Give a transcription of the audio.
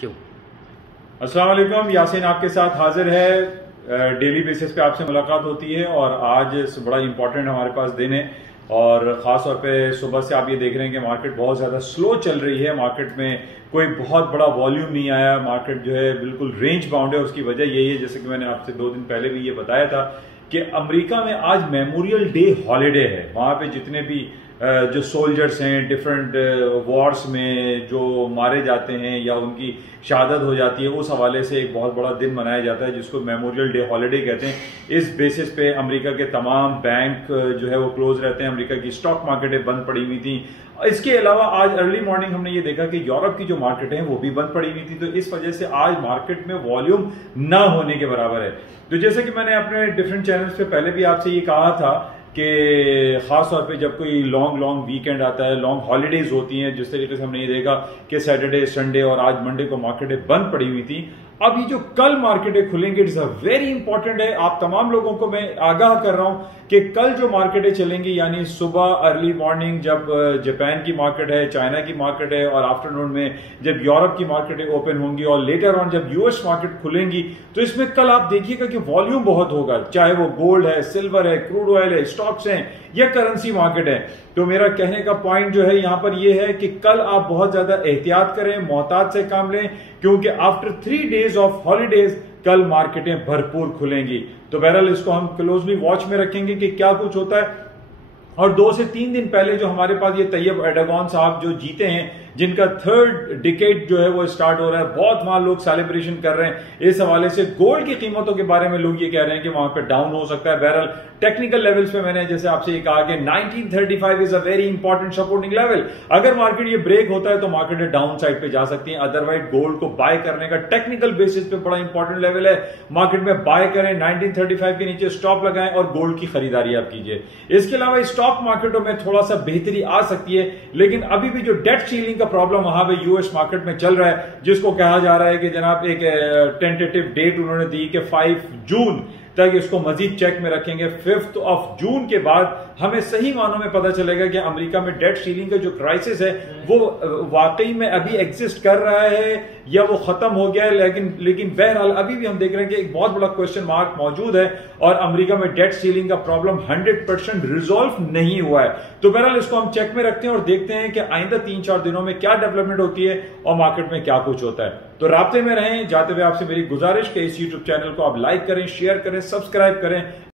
क्यों। अस्सलाम वालेकुम, यासीन आपके साथ हाजिर है। डेली बेसिस पे आपसे मुलाकात होती है और आज बड़ा इंपॉर्टेंट हमारे पास दिन है और ख़ास तौर पे सुबह से आप ये देख रहे हैं कि मार्केट बहुत ज़्यादा स्लो चल रही है। मार्केट में कोई बहुत बड़ा वॉल्यूम नहीं आया। मार्केट जो है बिल्कुल रेंज बाउंड है। उसकी वजह यही है, जैसे कि मैंने आपसे 2 दिन पहले भी ये बताया था कि अमेरिका में आज मेमोरियल डे हॉलीडे है। वहाँ पे जितने भी जो सोल्जर्स हैं डिफरेंट वॉर्स में जो मारे जाते हैं या उनकी शहादत हो जाती है, उस हवाले से एक बहुत बड़ा दिन मनाया जाता है जिसको मेमोरियल डे हॉलीडे कहते हैं। इस बेसिस पे अमेरिका के तमाम बैंक जो है वो क्लोज रहते हैं। अमेरिका की स्टॉक मार्केटें बंद पड़ी हुई थी। इसके अलावा आज अर्ली मॉर्निंग हमने ये देखा कि यूरोप की जो मार्केट है वो भी बंद पड़ी हुई थी। तो इस वजह से आज मार्केट में वॉल्यूम ना होने के बराबर है। तो जैसे कि मैंने अपने डिफरेंट चैनल्स पे पहले भी आपसे ये कहा था कि खास तौर पे जब कोई लॉन्ग वीकेंड आता है, लॉन्ग हॉलीडेज होती हैं, जिस तरीके से हमने ये देखा कि सैटरडे संडे और आज मंडे को मार्केटें बंद पड़ी हुई थी। अब ये जो कल मार्केटें खुलेंगी इट्स अ वेरी इंपॉर्टेंट है। आप तमाम लोगों को मैं आगाह कर रहा हूं कि कल जो मार्केटें चलेंगी, यानी सुबह अर्ली मॉर्निंग जब जापान की मार्केट है, चाइना की मार्केट है और आफ्टरनून में जब यूरोप की मार्केटें ओपन होंगी और लेटर ऑन जब यूएस मार्केट खुलेंगी, तो इसमें कल आप देखिएगा कि वॉल्यूम बहुत होगा। चाहे वो गोल्ड है, सिल्वर है, क्रूड ऑयल है, स्टॉक्स हैं या करेंसी मार्केट है। तो मेरा कहने का पॉइंट जो है यहां पर यह है कि कल आप बहुत ज्यादा एहतियात करें, मोहतात से काम लें, क्योंकि आफ्टर 3 डेज ऑफ हॉलीडेज कल मार्केटें भरपूर खुलेंगी। तो बहरहाल इसको हम क्लोजली वॉच में रखेंगे कि क्या कुछ होता है। और 2 से 3 दिन पहले जो हमारे पास ये तैयब एर्डोगन साहब जो जीते हैं, जिनका 3rd डिकेड जो है वो स्टार्ट हो रहा है, बहुत वहां लोग सेलिब्रेशन कर रहे हैं। इस हवाले से गोल्ड की कीमतों के बारे में लोग ये कह रहे हैं कि वहां पे डाउन हो सकता है। बहरहाल टेक्निकल लेवल्स पे मैंने जैसे आपसे ये कहा कि 1935 is a very important supporting level. अगर मार्केट ये ब्रेक होता है तो मार्केट डाउन साइड पे जा सकती है। अदरवाइज गोल्ड को बाय करने का टेक्निकल बेसिस पे बड़ा इंपॉर्टेंट लेवल है। मार्केट में बाय करें, 1935 के नीचे स्टॉप लगाएं और गोल्ड की खरीदारी आप कीजिए। इसके अलावा स्टॉक मार्केटों में थोड़ा सा बेहतरी आ सकती है, लेकिन अभी भी जो डेट सीलिंग का प्रॉब्लम वहां पे यूएस मार्केट में चल रहा है, जिसको कहा जा रहा है कि जनाब एक टेंटेटिव डेट उन्होंने दी कि 5 जून तक इसको मजीद चेक में रखेंगे। 5th ऑफ जून के बाद हमें सही मानों में पता चलेगा कि अमेरिका में डेट सीलिंग का जो क्राइसिस है वो वाकई में अभी एग्जिस्ट कर रहा है या वो खत्म हो गया है। लेकिन बहरहाल अभी भी हम देख रहे हैं कि एक बहुत बड़ा क्वेश्चन मार्क मौजूद है और अमेरिका में डेट सीलिंग का प्रॉब्लम 100% रिजॉल्व नहीं हुआ है। तो बहरहाल इसको हम चेक में रखते हैं और देखते हैं कि आइंदा 3-4 दिनों में क्या डेवलपमेंट होती है और मार्केट में क्या कुछ होता है। तो राब्ते में रहें। जाते हुए आपसे मेरी गुजारिश कि इस यूट्यूब चैनल को आप लाइक करें, शेयर करें, सब्सक्राइब करें।